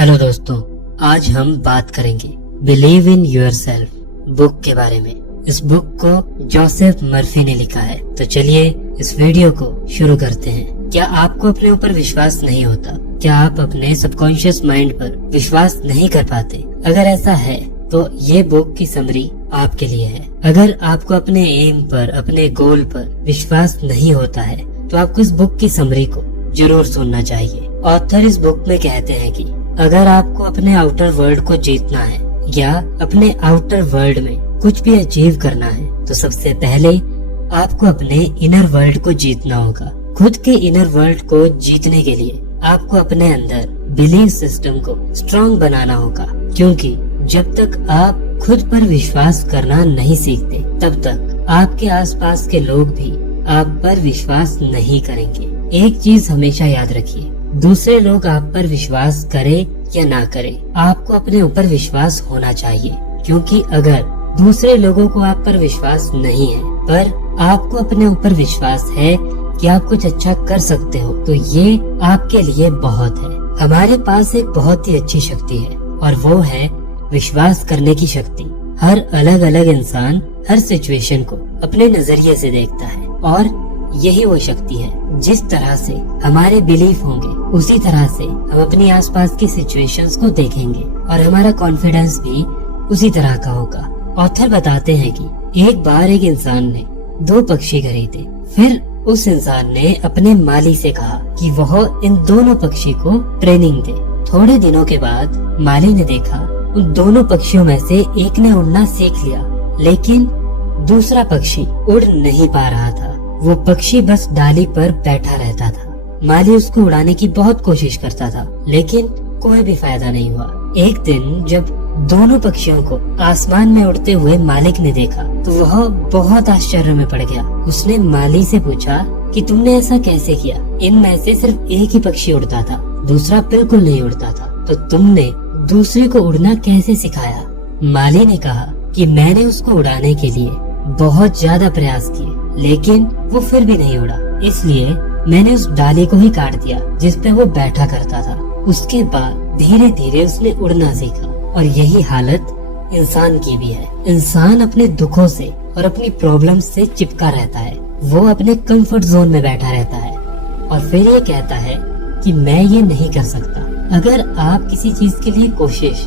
Hello दोस्तों, आज हम बात करेंगे बिलीव इन योरसेल्फ बुक के बारे में। इस बुक को जोसेफ मर्फी ने लिखा है। तो चलिए इस वीडियो को शुरू करते हैं। क्या आपको अपने ऊपर विश्वास नहीं होता? क्या आप अपने सबकॉन्शियस माइंड पर विश्वास नहीं कर पाते? अगर ऐसा है तो ये बुक की समरी आपके लिए है। अगर आपको अपने एम पर, अपने गोल पर विश्वास नहीं होता है तो आपको इस बुक की समरी को जरूर सुनना चाहिए। ऑथर इस बुक में कहते हैं कि अगर आपको अपने आउटर वर्ल्ड को जीतना है या अपने आउटर वर्ल्ड में कुछ भी अचीव करना है तो सबसे पहले आपको अपने इनर वर्ल्ड को जीतना होगा। खुद के इनर वर्ल्ड को जीतने के लिए आपको अपने अंदर बिलीव सिस्टम को स्ट्रॉन्ग बनाना होगा, क्योंकि जब तक आप खुद पर विश्वास करना नहीं सीखते तब तक आपके आसपास के लोग भी आप पर विश्वास नहीं करेंगे। एक चीज हमेशा याद रखिए, दूसरे लोग आप पर विश्वास करें या ना करें, आपको अपने ऊपर विश्वास होना चाहिए। क्योंकि अगर दूसरे लोगों को आप पर विश्वास नहीं है पर आपको अपने ऊपर विश्वास है कि आप कुछ अच्छा कर सकते हो तो ये आपके लिए बहुत है। हमारे पास एक बहुत ही अच्छी शक्ति है और वो है विश्वास करने की शक्ति। हर अलग अलग इंसान हर सिचुएशन को अपने नजरिए से देखता है और यही वो शक्ति है। जिस तरह से हमारे बिलीफ होंगे उसी तरह से हम अपनी आसपास की सिचुएशंस को देखेंगे और हमारा कॉन्फिडेंस भी उसी तरह का होगा। ऑथर बताते हैं कि एक बार एक इंसान ने 2 पक्षी खरीदे। फिर उस इंसान ने अपने माली से कहा कि वह इन दोनों पक्षी को ट्रेनिंग दे। थोड़े दिनों के बाद माली ने देखा उन दोनों पक्षियों में से एक ने उड़ना सीख लिया, लेकिन दूसरा पक्षी उड़ नहीं पा रहा था। वो पक्षी बस डाली पर बैठा रहता था। माली उसको उड़ाने की बहुत कोशिश करता था, लेकिन कोई भी फायदा नहीं हुआ। एक दिन जब दोनों पक्षियों को आसमान में उड़ते हुए मालिक ने देखा तो वह बहुत आश्चर्य में पड़ गया। उसने माली से पूछा कि तुमने ऐसा कैसे किया? इनमें से सिर्फ एक ही पक्षी उड़ता था, दूसरा बिल्कुल नहीं उड़ता था, तो तुमने दूसरे को उड़ना कैसे सिखाया? माली ने कहा कि मैंने उसको उड़ाने के लिए बहुत ज्यादा प्रयास किए, लेकिन वो फिर भी नहीं उड़ा, इसलिए मैंने उस डाली को ही काट दिया जिस पे वो बैठा करता था। उसके बाद धीरे धीरे उसने उड़ना सीखा और यही हालत इंसान की भी है। इंसान अपने दुखों से और अपनी प्रॉब्लम्स से चिपका रहता है। वो अपने कंफर्ट जोन में बैठा रहता है और फिर ये कहता है कि मैं ये नहीं कर सकता। अगर आप किसी चीज के लिए कोशिश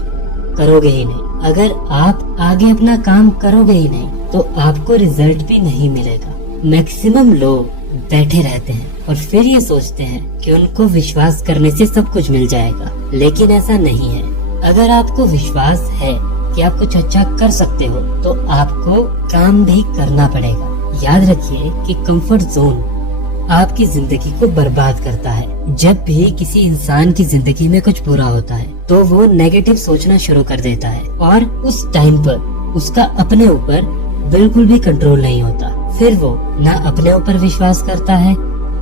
करोगे ही नहीं, अगर आप आगे अपना काम करोगे ही नहीं तो आपको रिजल्ट भी नहीं मिलेगा। मैक्सिमम लोग बैठे रहते हैं और फिर ये सोचते हैं कि उनको विश्वास करने से सब कुछ मिल जाएगा, लेकिन ऐसा नहीं है। अगर आपको विश्वास है कि आप कुछ अच्छा कर सकते हो तो आपको काम भी करना पड़ेगा। याद रखिए कि कंफर्ट जोन आपकी जिंदगी को बर्बाद करता है। जब भी किसी इंसान की जिंदगी में कुछ बुरा होता है तो वो नेगेटिव सोचना शुरू कर देता है और उस टाइम पर उसका अपने ऊपर बिल्कुल भी कंट्रोल नहीं होता। फिर वो ना अपने ऊपर विश्वास करता है,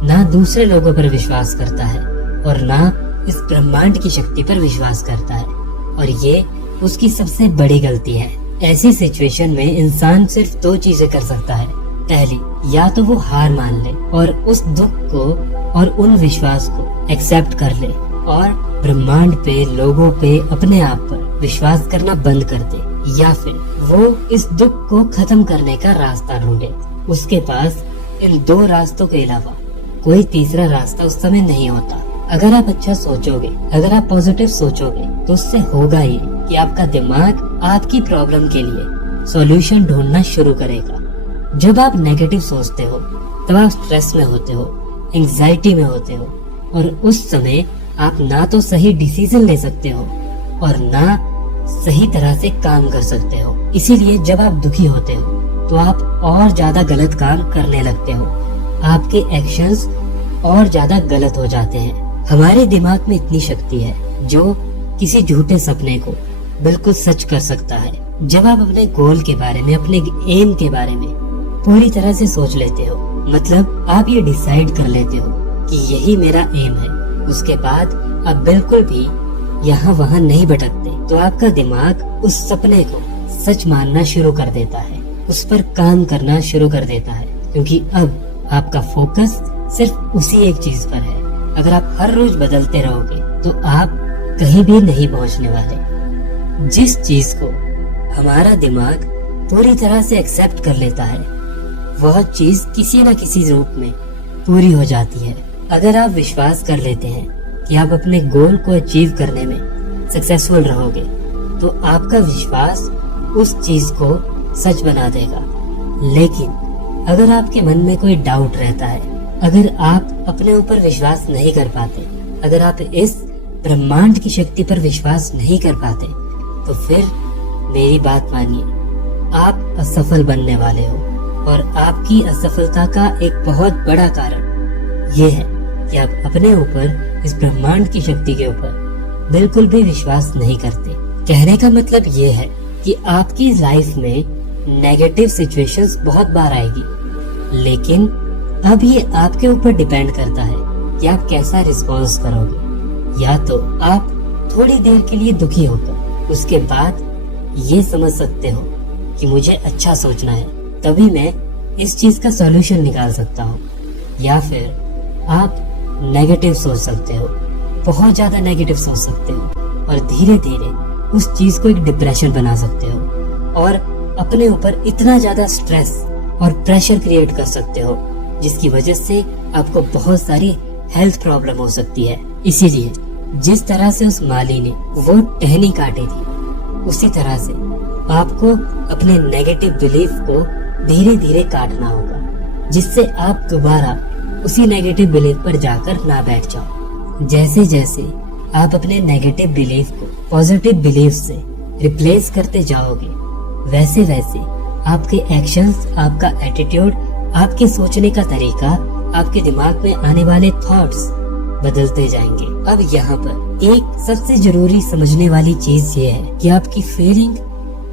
ना दूसरे लोगों पर विश्वास करता है और ना इस ब्रह्मांड की शक्ति पर विश्वास करता है, और ये उसकी सबसे बड़ी गलती है। ऐसी सिचुएशन में इंसान सिर्फ 2 चीजें कर सकता है। पहली, या तो वो हार मान ले और उस दुख को और उन विश्वास को एक्सेप्ट कर ले और ब्रह्मांड पे, लोगों पे, अपने आप पर विश्वास करना बंद कर दे, या फिर वो इस दुख को खत्म करने का रास्ता ढूंढे। उसके पास इन 2 रास्तों के अलावा कोई तीसरा रास्ता उस समय नहीं होता। अगर आप अच्छा सोचोगे, अगर आप पॉजिटिव सोचोगे तो उससे होगा ही कि आपका दिमाग आपकी प्रॉब्लम के लिए सॉल्यूशन ढूंढना शुरू करेगा। जब आप नेगेटिव सोचते हो तब आप स्ट्रेस में होते हो, एंजाइटी में होते हो और उस समय आप ना तो सही डिसीजन ले सकते हो और ना सही तरह से काम कर सकते हो। इसीलिए जब आप दुखी होते हो तो आप और ज्यादा गलत काम करने लगते हो, आपके एक्शंस और ज्यादा गलत हो जाते हैं। हमारे दिमाग में इतनी शक्ति है जो किसी झूठे सपने को बिल्कुल सच कर सकता है। जब आप अपने गोल के बारे में, अपने एम के बारे में पूरी तरह से सोच लेते हो, मतलब आप ये डिसाइड कर लेते हो कि यही मेरा एम है, उसके बाद आप बिल्कुल भी यहाँ वहाँ नहीं भटकते, तो आपका दिमाग उस सपने को सच मानना शुरू कर देता है, उस पर काम करना शुरू कर देता है, क्योंकि अब आपका फोकस सिर्फ उसी एक चीज पर है। अगर आप हर रोज बदलते रहोगे तो आप कहीं भी नहीं पहुंचने वाले। जिस चीज को हमारा दिमाग पूरी तरह से एक्सेप्ट कर लेता है, वह चीज किसी न किसी रूप में पूरी हो जाती है। अगर आप विश्वास कर लेते हैं कि आप अपने गोल को अचीव करने में सक्सेसफुल रहोगे, तो आपका विश्वास उस चीज को सच बना देगा। लेकिन अगर आपके मन में कोई डाउट रहता है, अगर आप अपने ऊपर विश्वास नहीं कर पाते, अगर आप इस ब्रह्मांड की शक्ति पर विश्वास नहीं कर पाते, तो फिर मेरी बात मानिए, आप असफल बनने वाले हो। और आपकी असफलता का एक बहुत बड़ा कारण ये है कि आप अपने ऊपर, इस ब्रह्मांड की शक्ति के ऊपर बिल्कुल भी विश्वास नहीं करते। कहने का मतलब ये है कि आपकी लाइफ में नेगेटिव सिचुएशंस बहुत बार आएगी, लेकिन अब ये आपके ऊपर डिपेंड करता है कि आप कैसा रिस्पॉन्स करोगे। या तो आप थोड़ी देर के लिए दुखी होकर उसके बाद ये समझ सकते हो कि मुझे अच्छा सोचना है, तभी मैं इस चीज का सॉल्यूशन निकाल सकता हूँ। या फिर आप नेगेटिव सोच सकते हो, बहुत ज्यादा नेगेटिव सोच सकते हो और धीरे धीरे उस चीज को एक डिप्रेशन बना सकते हो और अपने ऊपर इतना ज्यादा स्ट्रेस और प्रेशर क्रिएट कर सकते हो, जिसकी वजह से आपको बहुत सारी हेल्थ प्रॉब्लम हो सकती है। इसीलिए जिस तरह से उस माली ने वो टहनी काटी थी, उसी तरह से आपको अपने नेगेटिव बिलीफ को धीरे धीरे काटना होगा, जिससे आप दोबारा उसी नेगेटिव बिलीफ पर जाकर ना बैठ जाओ। जैसे जैसे आप अपने नेगेटिव बिलीफ को पॉजिटिव बिलीफ से रिप्लेस करते जाओगे, वैसे वैसे आपके एक्शंस, आपका एटीट्यूड, आपके सोचने का तरीका, आपके दिमाग में आने वाले थॉट्स बदलते जाएंगे। अब यहाँ पर एक सबसे जरूरी समझने वाली चीज ये है कि आपकी फीलिंग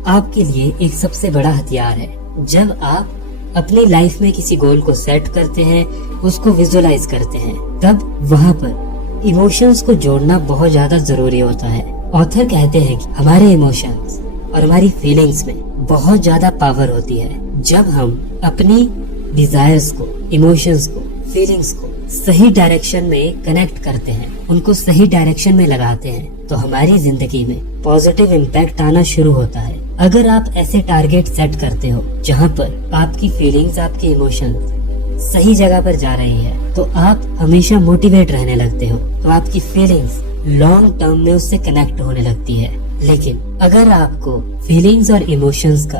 आपके लिए एक सबसे बड़ा हथियार है। जब आप अपनी लाइफ में किसी गोल को सेट करते हैं, उसको विजुअलाइज करते हैं, तब वहाँ पर इमोशंस को जोड़ना बहुत ज्यादा जरूरी होता है। ऑथर कहते हैं कि हमारे इमोशंस और हमारी फीलिंग्स में बहुत ज्यादा पावर होती है। जब हम अपनी डिजायर्स को, इमोशंस को, फीलिंग्स को सही डायरेक्शन में कनेक्ट करते हैं, उनको सही डायरेक्शन में लगाते हैं, तो हमारी जिंदगी में पॉजिटिव इम्पैक्ट आना शुरू होता है। अगर आप ऐसे टारगेट सेट करते हो जहाँ पर आपकी फीलिंग्स, आपके इमोशंस सही जगह पर जा रही है, तो आप हमेशा मोटिवेट रहने लगते हो, तो आपकी फीलिंग्स लॉन्ग टर्म में उससे कनेक्ट होने लगती है। लेकिन अगर आपको फीलिंग्स और इमोशंस का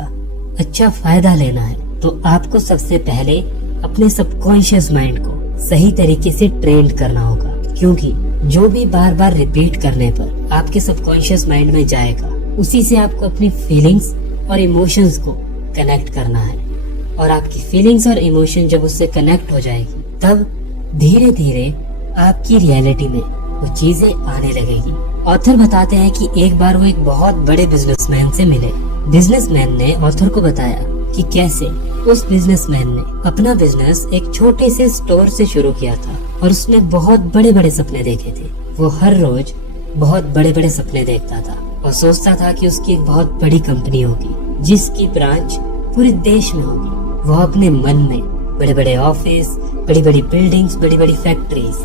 अच्छा फायदा लेना है, तो आपको सबसे पहले अपने सबकॉन्शियस माइंड को सही तरीके से ट्रेन करना होगा, क्योंकि जो भी बार बार रिपीट करने पर आपके सबकॉन्शियस माइंड में जाएगा, उसी से आपको अपनी फीलिंग्स और इमोशंस को कनेक्ट करना है। और आपकी फीलिंग्स और इमोशन जब उससे कनेक्ट हो जाएगी, तब धीरे धीरे आपकी रियलिटी में वो चीजें आने लगेगी। ऑथर बताते हैं कि एक बार वो एक बहुत बड़े बिजनेसमैन से मिले। बिजनेसमैन ने ऑथर को बताया कि कैसे उस बिजनेसमैन ने अपना बिजनेस एक छोटे से स्टोर से शुरू किया था और उसने बहुत बड़े बड़े सपने देखे थे। वो हर रोज बहुत बड़े बड़े सपने देखता था और सोचता था कि उसकी एक बहुत बड़ी कंपनी होगी, जिसकी ब्रांच पूरे देश में होगी। वो अपने मन में बड़े बड़े ऑफिस, बड़ी बड़ी बिल्डिंग्स, बड़ी बड़ी फैक्ट्रीज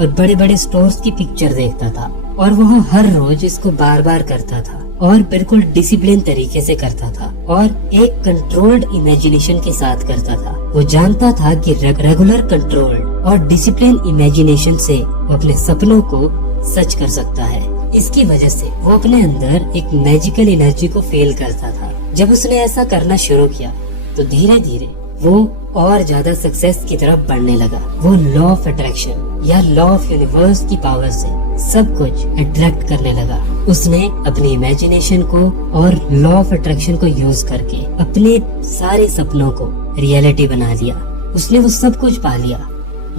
और बड़े बड़े स्टोर्स की पिक्चर देखता था और वह हर रोज इसको बार बार करता था और बिल्कुल डिसिप्लिन तरीके से करता था और एक कंट्रोल्ड इमेजिनेशन के साथ करता था। वो जानता था कि रेगुलर कंट्रोल्ड और डिसिप्लिन इमेजिनेशन से वो अपने सपनों को सच कर सकता है। इसकी वजह से वो अपने अंदर एक मैजिकल एनर्जी को फील करता था। जब उसने ऐसा करना शुरू किया, तो धीरे धीरे वो और ज्यादा सक्सेस की तरफ बढ़ने लगा। वो लॉ ऑफ अट्रैक्शन या लॉ ऑफ यूनिवर्स की पावर से सब कुछ अट्रैक्ट करने लगा। उसने अपनी इमेजिनेशन को और लॉ ऑफ अट्रैक्शन को यूज करके अपने सारे सपनों को रियलिटी बना लिया। उसने वो सब कुछ पा लिया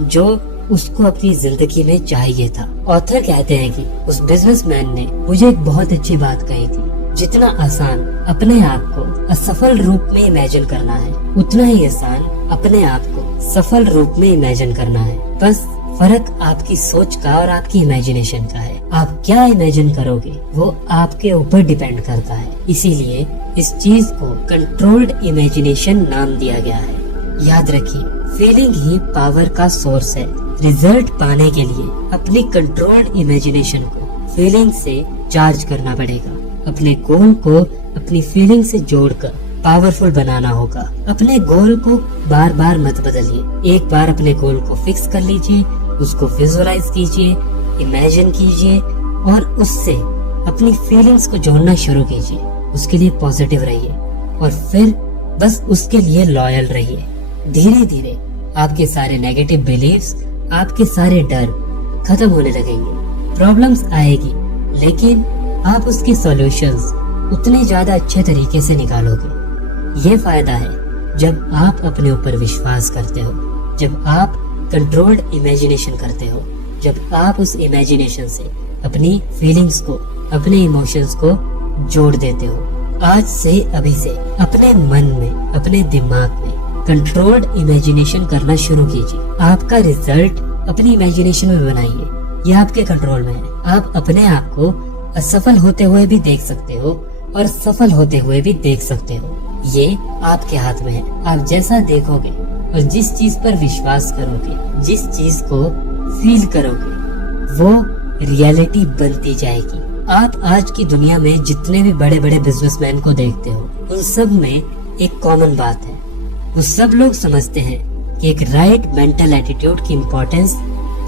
जो उसको अपनी जिंदगी में चाहिए था। ऑथर कहते हैं कि उस बिजनेसमैन ने मुझे एक बहुत अच्छी बात कही थी, जितना आसान अपने आप को असफल रूप में इमेजिन करना है, उतना ही आसान अपने आप को सफल रूप में इमेजिन करना है। बस फर्क आपकी सोच का और आपकी इमेजिनेशन का है। आप क्या इमेजिन करोगे वो आपके ऊपर डिपेंड करता है। इसीलिए इस चीज को कंट्रोल्ड इमेजिनेशन नाम दिया गया है। याद रखिए, फीलिंग ही पावर का सोर्स है। रिजल्ट पाने के लिए अपनी कंट्रोल्ड इमेजिनेशन को फीलिंग से चार्ज करना पड़ेगा। अपने गोल को अपनी फीलिंग से जोड़कर पावरफुल बनाना होगा। अपने गोल को बार बार मत बदलिए। एक बार अपने गोल को फिक्स कर लीजिए, उसको विजुअलाइज कीजिए, इमेजिन कीजिए और उससे अपनी फीलिंग्स को जोड़ना शुरू कीजिए। उसके लिए पॉजिटिव रहिए और फिर बस उसके लिए लॉयल रहिए। धीरे धीरे आपके सारे नेगेटिव बिलीव्स, आपके सारे डर खत्म होने लगेंगे। प्रॉब्लम्स आएगी लेकिन आप उसके सॉल्यूशंस उतने ज्यादा अच्छे तरीके से निकालोगे। ये फायदा है जब आप अपने ऊपर विश्वास करते हो, जब आप कंट्रोल्ड इमेजिनेशन करते हो, जब आप उस इमेजिनेशन से अपनी फीलिंग्स को, अपने इमोशंस को जोड़ देते हो। आज से, अभी से अपने मन में, अपने दिमाग में कंट्रोल्ड इमेजिनेशन करना शुरू कीजिए। आपका रिजल्ट अपनी इमेजिनेशन में बनाइए, ये आपके कंट्रोल में है। आप अपने आप को असफल होते हुए भी देख सकते हो और सफल होते हुए भी देख सकते हो। ये आपके हाथ में है। आप जैसा देखोगे और जिस चीज पर विश्वास करोगे, जिस चीज को फील करोगे, वो रियलिटी बनती जाएगी। आप आज की दुनिया में जितने भी बड़े बड़े बिजनेसमैन को देखते हो, उन सब में एक कॉमन बात है। वो सब लोग समझते हैं कि एक राइट मेंटल एटीट्यूड की इम्पोर्टेंस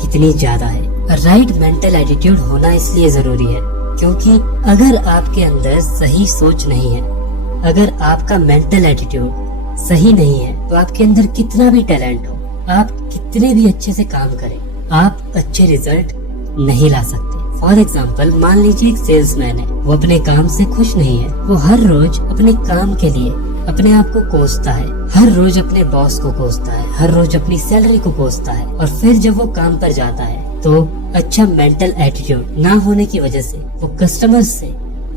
कितनी ज्यादा है। राइट मेंटल एटीट्यूड होना इसलिए जरूरी है क्योंकि अगर आपके अंदर सही सोच नहीं है, अगर आपका मेंटल एटीट्यूड सही नहीं है, तो आपके अंदर कितना भी टैलेंट हो, आप कितने भी अच्छे से काम करें, आप अच्छे रिजल्ट नहीं ला सकते। फॉर एग्जाम्पल, मान लीजिए एक सेल्समैन है, वो अपने काम से खुश नहीं है। वो हर रोज अपने काम के लिए अपने आप को कोसता है, हर रोज अपने बॉस को कोसता है, हर रोज अपनी सैलरी को कोसता है और फिर जब वो काम पर जाता है तो अच्छा मेंटल एटीट्यूड ना होने की वजह से वो कस्टमर्स से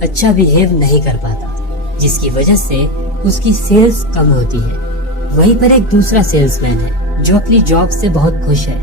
अच्छा बिहेव नहीं कर पाता, जिसकी वजह से उसकी सेल्स कम होती है। वहीं पर एक दूसरा सेल्समैन है जो अपनी जॉब से बहुत खुश है,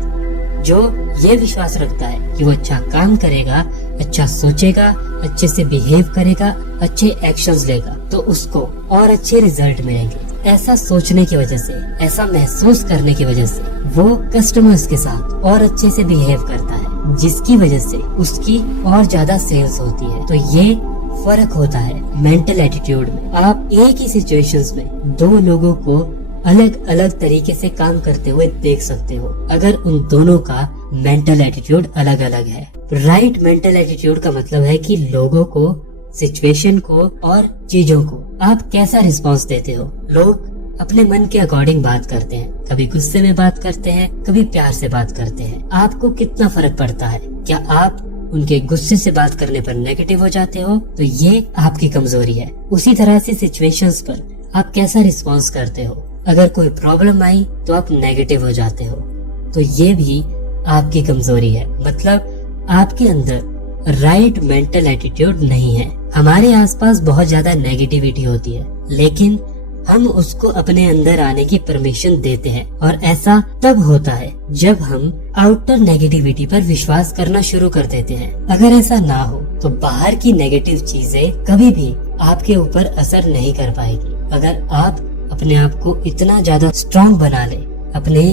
जो ये विश्वास रखता है कि वो अच्छा काम करेगा, अच्छा सोचेगा, अच्छे से बिहेव करेगा, अच्छे एक्शंस लेगा तो उसको और अच्छे रिजल्ट मिलेंगे। ऐसा सोचने की वजह से, ऐसा महसूस करने की वजह से वो कस्टमर्स के साथ और अच्छे से बिहेव करता है, जिसकी वजह से उसकी और ज्यादा सेल्स होती है। तो ये फर्क होता है मेंटल एटीट्यूड में। आप एक ही सिचुएशंस में दो लोगों को अलग अलग तरीके से काम करते हुए देख सकते हो, अगर उन दोनों का मेंटल एटीट्यूड अलग अलग है। राइट मेंटल एटीट्यूड का मतलब है कि लोगों को, सिचुएशन को और चीजों को आप कैसा रिस्पांस देते हो। लोग अपने मन के अकॉर्डिंग बात करते हैं, कभी गुस्से में बात करते हैं, कभी प्यार से बात करते हैं। आपको कितना फर्क पड़ता है? क्या आप उनके गुस्से से बात करने पर नेगेटिव हो जाते हो? तो ये आपकी कमजोरी है। उसी तरह से सिचुएशंस पर आप कैसा रिस्पांस करते हो। अगर कोई प्रॉब्लम आई तो आप नेगेटिव हो जाते हो, तो ये भी आपकी कमजोरी है। मतलब आपके अंदर राइट मेंटल एटीट्यूड नहीं है। हमारे आसपास बहुत ज्यादा नेगेटिविटी होती है, लेकिन हम उसको अपने अंदर आने की परमिशन देते हैं और ऐसा तब होता है जब हम आउटर नेगेटिविटी पर विश्वास करना शुरू कर देते हैं। अगर ऐसा ना हो तो बाहर की नेगेटिव चीजें कभी भी आपके ऊपर असर नहीं कर पाएगी। अगर आप अपने आप को इतना ज्यादा स्ट्रॉन्ग बना ले, अपने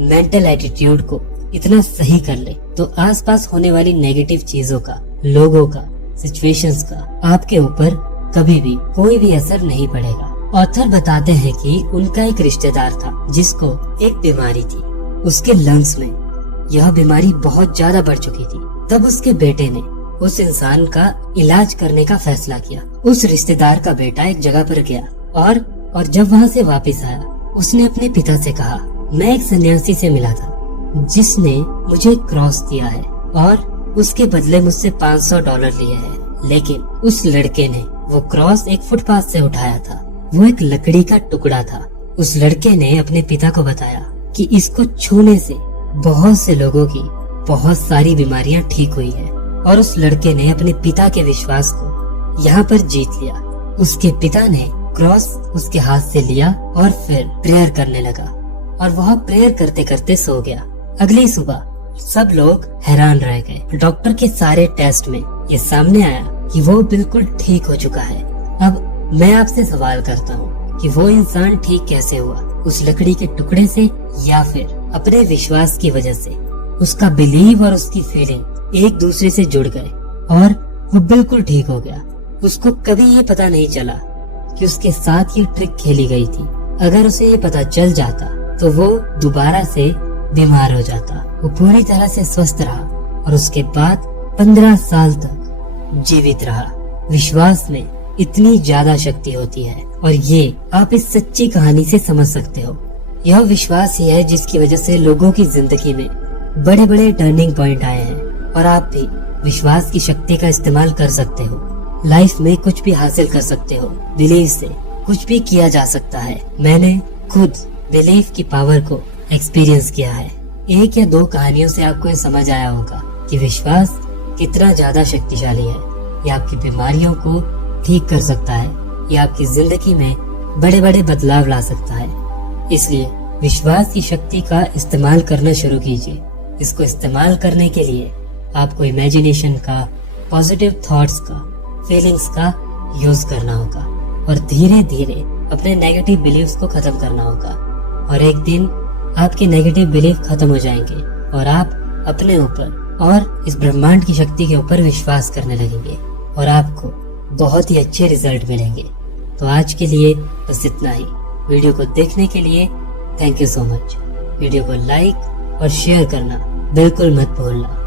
मेंटल एटीट्यूड को इतना सही कर ले, तो आसपास होने वाली नेगेटिव चीजों का, लोगों का, सिचुएशंस का आपके ऊपर कभी भी कोई भी असर नहीं पड़ेगा। ऑथर बताते हैं कि उनका एक रिश्तेदार था जिसको एक बीमारी थी। उसके लंग्स में यह बीमारी बहुत ज्यादा बढ़ चुकी थी। तब उसके बेटे ने उस इंसान का इलाज करने का फैसला किया। उस रिश्तेदार का बेटा एक जगह पर गया और जब वहाँ से वापस आया, उसने अपने पिता से कहा, मैं एक सन्यासी से मिला था जिसने मुझे क्रॉस दिया है और उसके बदले मुझसे $500 लिए हैं। लेकिन उस लड़के ने वो क्रॉस एक फुटपाथ से उठाया था। वो एक लकड़ी का टुकड़ा था। उस लड़के ने अपने पिता को बताया कि इसको छूने से बहुत से लोगों की बहुत सारी बीमारियां ठीक हुई है। और उस लड़के ने अपने पिता के विश्वास को यहाँ पर जीत लिया। उसके पिता ने क्रॉस उसके हाथ से लिया और फिर प्रेयर करने लगा और वह प्रेयर करते करते सो गया। अगली सुबह सब लोग हैरान रह गए। डॉक्टर के सारे टेस्ट में ये सामने आया कि वो बिल्कुल ठीक हो चुका है। अब मैं आपसे सवाल करता हूँ कि वो इंसान ठीक कैसे हुआ? उस लकड़ी के टुकड़े से या फिर अपने विश्वास की वजह से? उसका बिलीव और उसकी फीलिंग एक दूसरे से जुड़ गए और वो बिल्कुल ठीक हो गया। उसको कभी ये पता नहीं चला कि उसके साथ ये ट्रिक खेली गई थी। अगर उसे ये पता चल जाता तो वो दोबारा से बीमार हो जाता। वो पूरी तरह से स्वस्थ रहा और उसके बाद 15 साल तक जीवित रहा। विश्वास में इतनी ज्यादा शक्ति होती है और ये आप इस सच्ची कहानी से समझ सकते हो। यह विश्वास ही है जिसकी वजह से लोगों की जिंदगी में बड़े बड़े टर्निंग पॉइंट आए हैं और आप भी विश्वास की शक्ति का इस्तेमाल कर सकते हो। लाइफ में कुछ भी हासिल कर सकते हो। बिलीव से कुछ भी किया जा सकता है। मैंने खुद बिलीव की पावर को एक्सपीरियंस किया है। 1 या 2 कहानियों से आपको ये समझ आया होगा कि विश्वास कितना ज्यादा शक्तिशाली है। ये आपकी बीमारियों को ठीक कर सकता है। ये आपकी जिंदगी में बड़े बड़े बदलाव ला सकता है। इसलिए विश्वास की शक्ति का इस्तेमाल करना शुरू कीजिए। इसको इस्तेमाल करने के लिए आपको इमेजिनेशन का, पॉजिटिव थॉट्स का, फीलिंग्स का यूज करना होगा और धीरे धीरे अपने नेगेटिव बिलीव्स को खत्म करना होगा। और एक दिन आपके नेगेटिव बिलीफ खत्म हो जाएंगे और आप अपने ऊपर और इस ब्रह्मांड की शक्ति के ऊपर विश्वास करने लगेंगे और आपको बहुत ही अच्छे रिजल्ट मिलेंगे। तो आज के लिए बस इतना ही। वीडियो को देखने के लिए thank you so much. Video को लाइक और शेयर करना बिल्कुल मत भूलना।